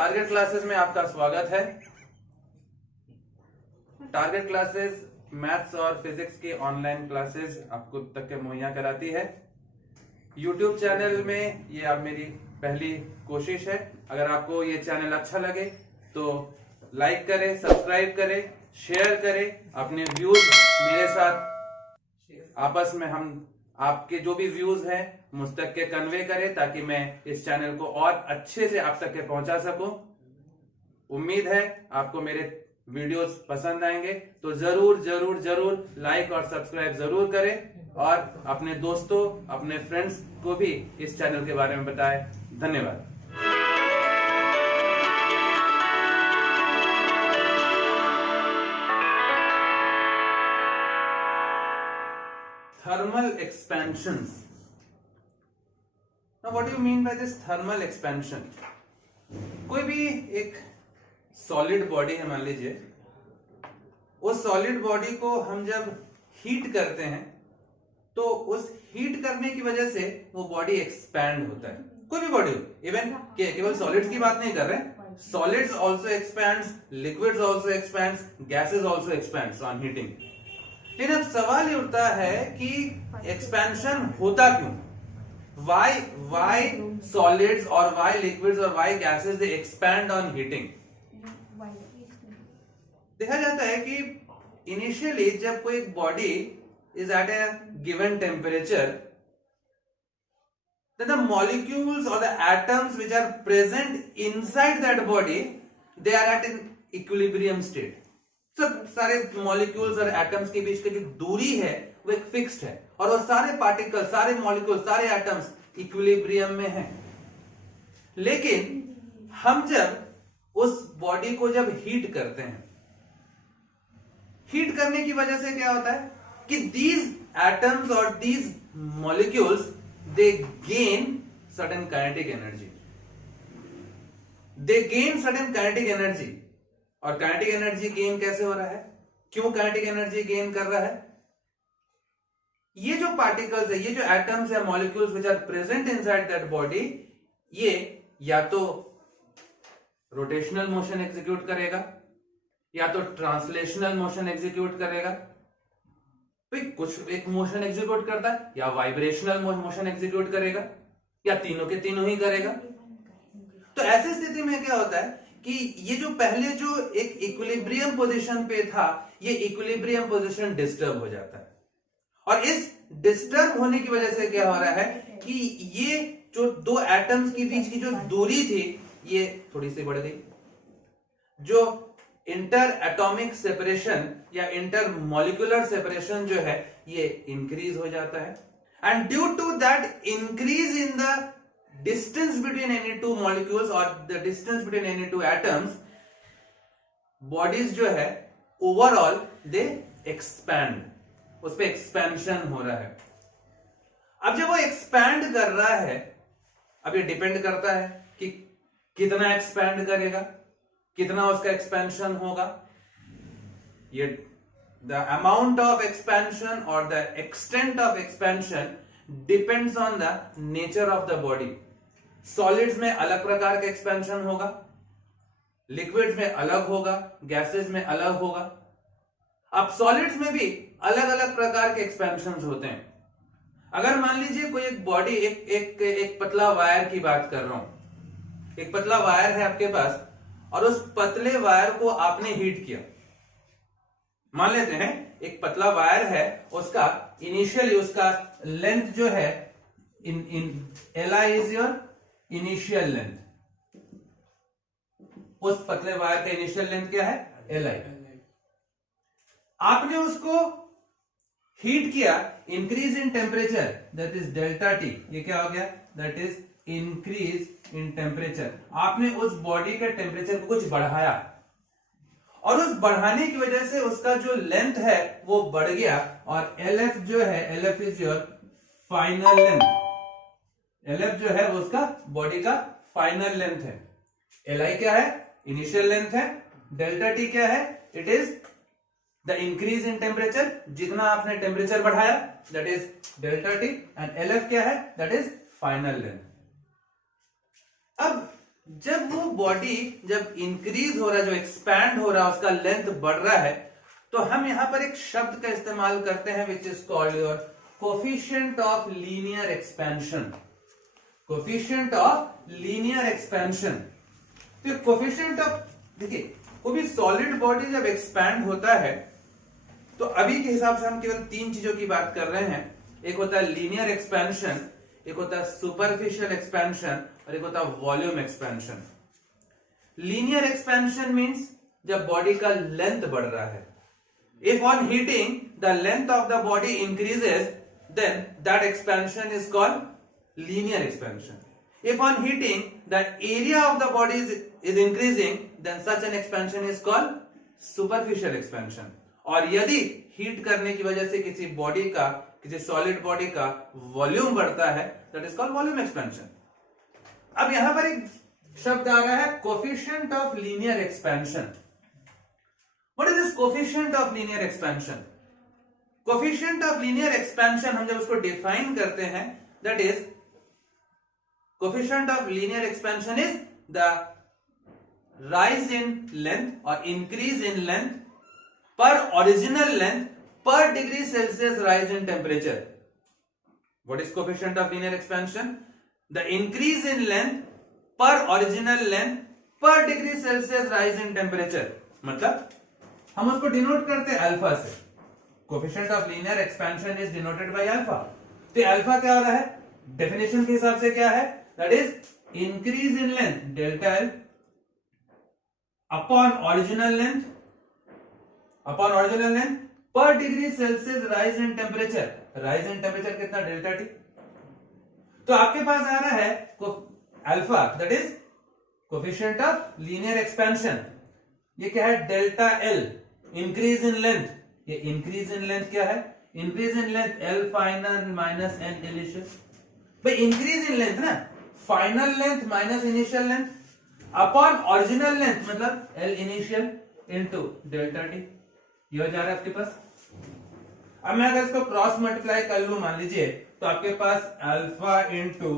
Target classes में आपका स्वागत है। टारगेट क्लासेस मैथ्स और फिजिक्स की ऑनलाइन क्लासेस आपको तक के मुहैया कराती है। यूट्यूब चैनल में ये अब मेरी पहली कोशिश है। अगर आपको ये चैनल अच्छा लगे तो लाइक करें, सब्सक्राइब करें, शेयर करें, अपने व्यूज मेरे साथ आपस में हम आपके जो भी व्यूज हैं मुझ तक के कन्वे करें ताकि मैं इस चैनल को और अच्छे से आप तक के पहुंचा सकूं। उम्मीद है आपको मेरे वीडियोस पसंद आएंगे, तो जरूर जरूर जरूर लाइक और सब्सक्राइब जरूर करें और अपने दोस्तों, अपने फ्रेंड्स को भी इस चैनल के बारे में बताएं। धन्यवाद। Thermal expansions. Now what do you mean by this thermal expansion? कोई भी एक सॉलिड बॉडी है, मान लीजिए, उस सॉलिड बॉडी को हम जब हीट करते हैं तो उस हीट करने की वजह से वो बॉडी एक्सपैंड होता है। कोई भी बॉडी, इवन केवल सॉलिड्स की बात नहीं कर रहे हैं, solids also expands, liquids also expands, gases also expands on heating. लेकिन अब सवाल ये उठता है कि एक्सपेंशन होता क्यों? Why solids or why liquids or why gases they expand on heating? देखा जाता है कि इनिशियली जब कोई body is at a given temperature, then the molecules or the atoms which are present inside that body, they are at an equilibrium state. सब सारे molecules और atoms के बीच की जो दूरी है वो एक फिक्स्ड है और वो सारे पार्टिकल, सारे मॉलिक्यूल, सारे एटम्स इक्विलिब्रियम में हैं। लेकिन हम जब उस बॉडी को जब हीट करते हैं, हीट करने की वजह से क्या होता है कि दीज एटम्स और these molecules they gain certain kinetic energy, they gain certain kinetic energy. और काइनेटिक एनर्जी गेन कैसे हो रहा है? क्यों काइनेटिक एनर्जी गेन कर रहा है? ये जो पार्टिकल्स है, ये जो एटम्स है, molecules which are present inside that body, ये या तो रोटेशनल मोशन एग्जीक्यूट करेगा या तो ट्रांसलेशनल मोशन एग्जीक्यूट करेगा। तो कुछ एक मोशन एग्जीक्यूट करता है, या वाइब्रेशनल मोशन एग्जीक्यूट करेगा, या तीनों के तीनों ही करेगा। तो ऐसी स्थिति में क्या होता है कि ये जो पहले जो एक इक्विलिब्रियम पोजीशन पे था, ये इक्विलिब्रियम पोजीशन डिस्टर्ब हो जाता है। और इस डिस्टर्ब होने की वजह से क्या हो रहा है कि ये जो दो एटम्स के बीच की जो दूरी थी ये थोड़ी सी बढ़ गई। जो इंटर एटॉमिक सेपरेशन या इंटर मॉलिक्यूलर सेपरेशन जो है ये इंक्रीज हो जाता है। And due to that increase in the distance between any two molecules or the distance between any two atoms, bodies जो है overall they expand, उस पे expansion हो रहा है। अब जब वो expand कर रहा है, अब ये डिपेंड करता है कि कितना expand करेगा, कितना उसका expansion होगा। ये the amount of expansion or the extent of expansion depends on the nature of the body। Solids में अलग प्रकार का एक्सपेंशन होगा, लिक्विड्स में अलग होगा, गैसेस में अलग होगा। अब सॉलिड्स में भी अलग अलग प्रकार के एक्सपेंशंस होते हैं। अगर मान लीजिए कोई एक बॉडी, एक पतला वायर की बात कर रहा हूं, एक पतला वायर है आपके पास और उस पतले वायर को आपने हीट किया। मान लेते हैं एक पतला वायर है, उसका इनिशियली उसका लेंथ जो है Li is your initial length. उस पतले वायर का इनिशियल लेंथ क्या है? Li। आपने उसको हीट किया, increase in temperature, that is delta T. ये क्या हो गया? That is increase in temperature. आपने उस बॉडी के टेम्परेचर को कुछ बढ़ाया और उस बढ़ाने की वजह से उसका जो लेंथ है वो बढ़ गया और Lf जो है, Lf is your final length. Lf जो है वो उसका बॉडी का फाइनल लेंथ है। Li क्या है? इनिशियल लेंथ है। डेल्टा टी क्या है? It is the increase in temperature. जितना आपने टेम्परेचर बढ़ाया that is delta T. And Lf क्या है? That is final length. अब जब वो बॉडी जब इंक्रीज हो रहा है, जो एक्सपैंड हो रहा है, उसका लेंथ बढ़ रहा है, तो हम यहां पर एक शब्द का इस्तेमाल करते हैं which is called your coefficient of linear expansion. Coefficient of linear expansion. तो कोफिशिएंट ऑफ, देखिए कोई भी सॉलिड बॉडी जब एक्सपैंड होता है तो अभी के हिसाब से हम केवल तीन चीजों की बात कर रहे हैं। एक होता है लीनियर एक्सपेंशन, एक होता है सुपरफिशियल एक्सपेंशन और एक होता है volume expansion. Linear expansion means जब बॉडी का लेंथ बढ़ रहा है। If on heating the length of the body increases then that expansion is called linear expansion. If on heating the area of the body is increasing, then such an expansion is called superficial expansion. और यदि heat करने की वजह से किसी body का, किसी solid body का वॉल्यूम बढ़ता है, that is called volume expansion. अब यहां पर एक शब्द आ रहा है coefficient of linear expansion. What is this coefficient of linear expansion? Coefficient of linear expansion हम जब उसको डिफाइन करते हैं, that is coefficient of linear expansion is the rise in length or increase in length per original length per degree Celsius rise in temperature. What is coefficient of linear expansion? The increase in length per original length per degree Celsius rise in temperature. मतलब हम उसको denote करते हैं alpha से। Coefficient of linear expansion is denoted by alpha. तो alpha क्या हो रहा है? डेफिनेशन के हिसाब से क्या है? That is increase in length delta L upon original length per degree Celsius rise in temperature. rise in temperature कितना? Delta T. तो आपके पास आ रहा है alpha, that is coefficient of linear expansion. ये क्या है? Delta L. increase in length, ये increase in length क्या है? increase in length L final minus N initial. भाई increase in length ना, final length minus initial length upon original length मतलब L initial into delta T. ये हो जा रहा है आपके पास। अब मैं अगर इसको क्रॉस मल्टीप्लाई कर लूं, मान लीजिए, तो आपके पास alpha into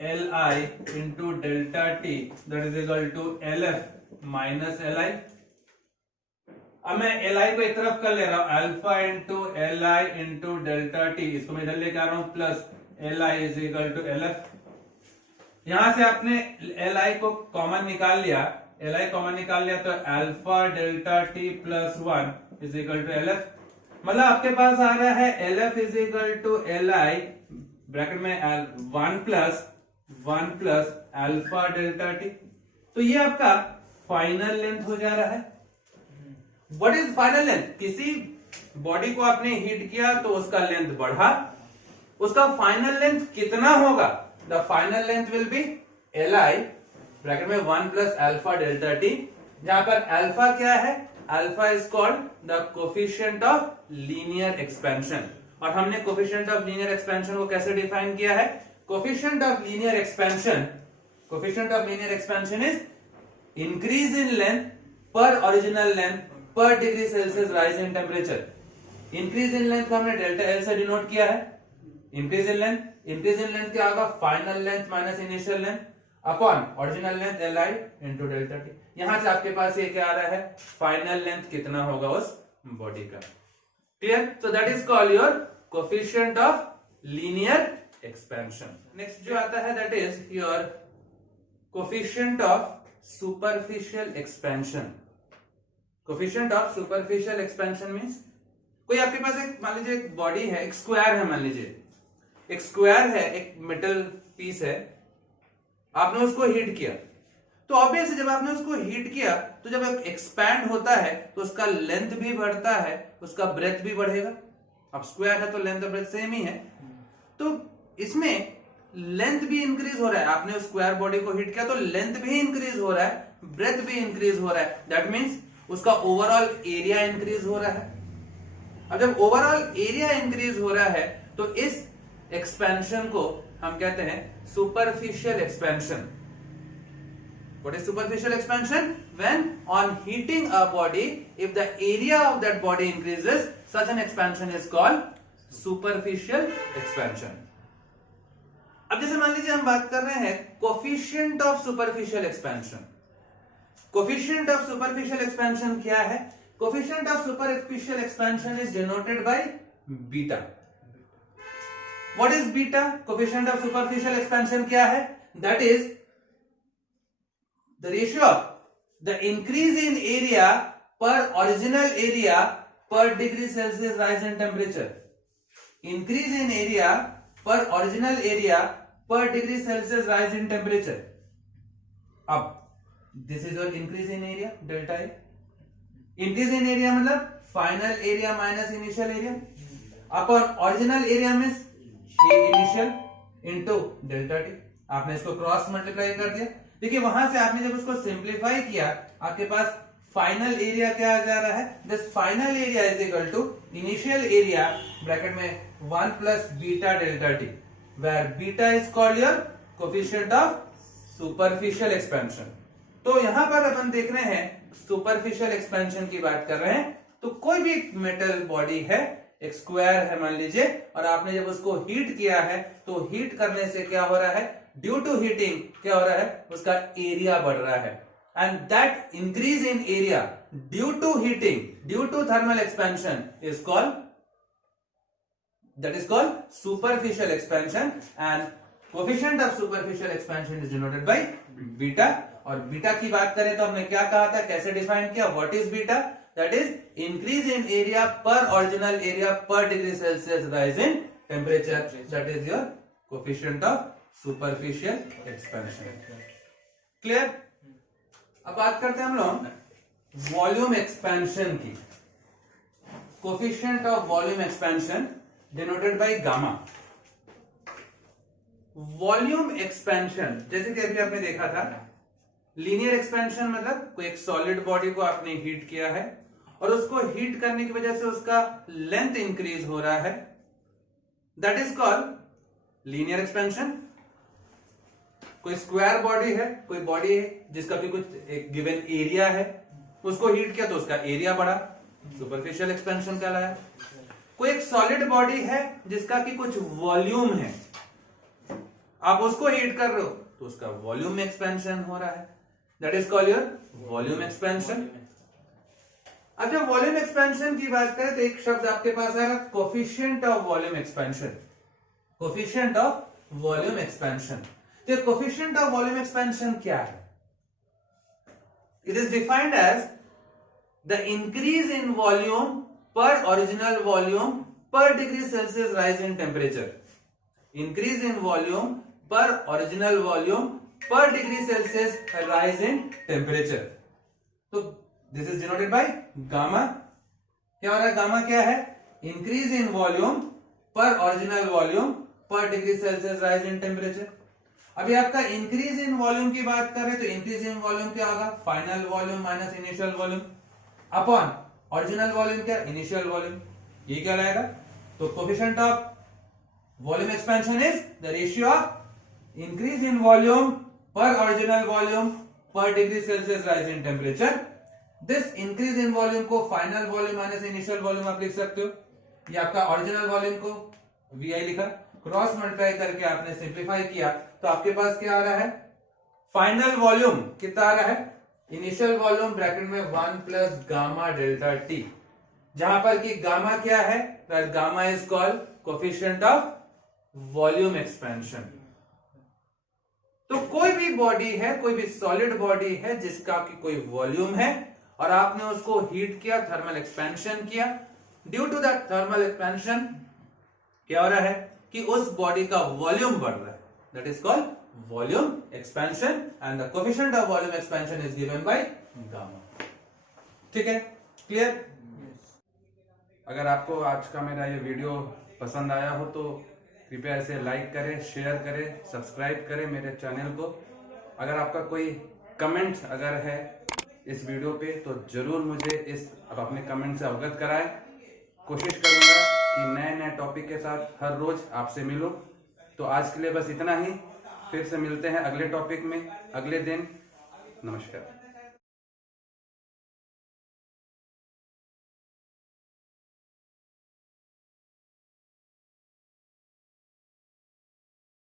L I into delta T that is equal to L F minus L I. अब मैं एल आई को एक तरफ कर ले रहा हूं, alpha into L I into delta T, इसको मैं इधर लेके आ रहा हूं, plus L I is equal to L F. यहां से आपने एल आई को कॉमन निकाल लिया, एल आई कॉमन निकाल लिया, तो alpha delta T plus 1 is equal to L F. मतलब आपके पास आ रहा है L F is equal to L I bracket में 1 प्लस अल्फा डेल्टा टी। तो ये आपका फाइनल लेंथ हो जा रहा है। What is final length? किसी बॉडी को आपने हीट किया तो उसका लेंथ बढ़ा, उसका फाइनल लेंथ कितना होगा? The final length will be Li bracket में 1 प्लस अल्फा डेल्टा टी, जहां पर अल्फा क्या है? Alpha is called the coefficient of linear expansion. और हमने कोफिशिएंट ऑफ लीनियर एक्सपेंशन को कैसे डिफाइन किया है? Coefficient of linear expansion is increase in length पर ओरिजिनल लेंथ पर degree Celsius rise in temperature. Increase in length को हमने डेल्टा एल से डिनोट किया है। इंक्रीज इन लेंथ क्या होगा? Final length minus initial length upon original length L I into delta T. यहां से आपके पास ये क्या आ रहा है? फाइनल लेंथ कितना होगा उस बॉडी का। Clear? So that is called your coefficient of linear expansion. Next जो आता है that is your coefficient of superficial expansion. Coefficient of superficial expansion means कोई आपके पास एक, मान लीजिए एक बॉडी है, एक स्क्वायर है, मान लीजिए एक स्क्वायर है, एक मेटल पीस है, आपने उसको हीट किया, तो ऑब्वियसली जब आपने उसको हीट किया तो जब एक्सपैंड होता है तो उसका लेंथ भी बढ़ता है, उसका ब्रेथ भी बढ़ेगा। अब स्क्वायर है तो लेंथ और ब्रेथ सेम ही है, तो इसमें लेंथ भी इंक्रीज हो रहा है। आपने उस स्क्वायर बॉडी को हीट किया तो लेंथ भी इंक्रीज हो रहा है, ब्रेथ भी इंक्रीज हो रहा है, दैट मीन्स उसका ओवरऑल एरिया इंक्रीज हो रहा है। अब जब ओवरऑल एरिया इंक्रीज हो रहा है तो इस एक्सपेंशन को हम कहते हैं superficial expansion. What is superficial expansion? When on heating a body, if the area of that body increases, such an expansion is called superficial expansion. अब जैसे मान लीजिए हम बात कर रहे हैं coefficient of superficial expansion. Coefficient of superficial expansion क्या है? Coefficient of superficial expansion is denoted by beta. What is beta? Coefficient of superficial expansion क्या है? That is the ratio of the increase in area per original area per degree Celsius rise in temperature. Increase in area per original area per degree Celsius rise in temperature. अब this is your increase in area delta A. Increase in area मतलब final area minus initial area upon original area means A initial into delta T. आपने इसको cross multiply कर दिया। देखिए वहां से आपने जब उसको सिंप्लीफाई किया आपके पास फाइनल एरिया क्या आ जा रहा है? This final area is equal to initial area bracket में 1 plus beta delta T, where beta is called your coefficient of superficial expansion. तो यहां पर अपन देख रहे हैं सुपरफिशियल एक्सपेंशन की बात कर रहे हैं। तो कोई भी मेटल बॉडी है, एक स्क्वायर है मान लीजिए, और आपने जब उसको हीट किया है तो हीट करने से क्या हो रहा है? ड्यू टू हीटिंग क्या हो रहा है? उसका एरिया बढ़ रहा है। And that increase in area due to heating, due to thermal expansion is called, that is called superficial expansion, and coefficient of superficial expansion is denoted by beta। और beta की बात करें तो हमने क्या कहा था, कैसे डिफाइन किया? What is beta? That is increase in area per original area per degree Celsius rise in temperature. That is your coefficient of superficial expansion. Clear? अब बात करते हैं हम लोग वॉल्यूम एक्सपेंशन की। Coefficient of volume expansion denoted by gamma. Volume expansion जैसे कि अभी आपने देखा था, लीनियर एक्सपेंशन मतलब कोई एक सॉलिड बॉडी को आपने हीट किया है और उसको हीट करने की वजह से उसका लेंथ इंक्रीज हो रहा है, that is called linear expansion. कोई स्क्वायर बॉडी है, कोई बॉडी है जिसका भी कुछ एक गिवन एरिया है, उसको हीट किया तो उसका एरिया बढ़ा, सुपरफिशियल एक्सपेंशन कहलाया। कोई एक सॉलिड बॉडी है जिसका कि कुछ वॉल्यूम है, आप उसको हीट कर रहे हो तो उसका वॉल्यूम में एक्सपेंशन हो रहा है, that is called your volume expansion. अब जब वॉल्यूम एक्सपेंशन की बात करें तो एक शब्द आपके पास आएगा coefficient of volume expansion. Coefficient of volume expansion, तो कोफिशिएंट ऑफ वॉल्यूम एक्सपेंशन क्या है? It is defined as the increase in volume per original volume per degree Celsius rise in temperature. Increase in volume per original volume per degree Celsius rise in temperature. तो this is denoted by gamma. क्या हो रहा है? Gamma क्या है? Increase in volume per original volume per degree Celsius rise in temperature. अभी आपका increase in volume की बात करें तो इंक्रीज इन वॉल्यूम क्या होगा? Final volume minus initial volume upon original volume क्या? Initial volume. ये क्या लाएगा? तो coefficient of volume expansion is the ratio of increase in volume per original volume per degree Celsius rise in temperature. This increase in volume को final volume minus initial volume आप लिख सकते हो। ये आपका ओरिजिनल वॉल्यूम को VI लिखा, cross multiply करके आपने सिंप्लीफाई किया तो आपके पास क्या आ रहा है? फाइनल वॉल्यूम कितना आ रहा है? इनिशियल वॉल्यूम ब्रैकेट में 1 प्लस गामा डेल्टा टी, जहां पर कि गामा क्या है? Gamma is called coefficient of volume expansion. तो कोई भी बॉडी है, कोई भी सॉलिड बॉडी है जिसका कि कोई वॉल्यूम है और आपने उसको हीट किया, थर्मल एक्सपेंशन किया, due to that thermal expansion क्या हो रहा है कि उस बॉडी का वॉल्यूम बढ़ रहा है, that is called volume expansion and the coefficient of volume expansion is given by gamma. ठीक है? क्लियर? अगर आपको आज का मेरा ये वीडियो पसंद आया हो तो कृपया इसे लाइक करें, शेयर करें, सब्सक्राइब करें मेरे चैनल को। अगर आपका कोई कमेंट अगर है इस वीडियो पे तो जरूर मुझे आप अपने कमेंट से अवगत कराएं। कोशिश करूंगा कि नए नए टॉपिक के साथ हर रोज आपसे मिलूं। तो आज के लिए बस इतना ही, फिर से मिलते हैं अगले टॉपिक में अगले दिन। नमस्कार।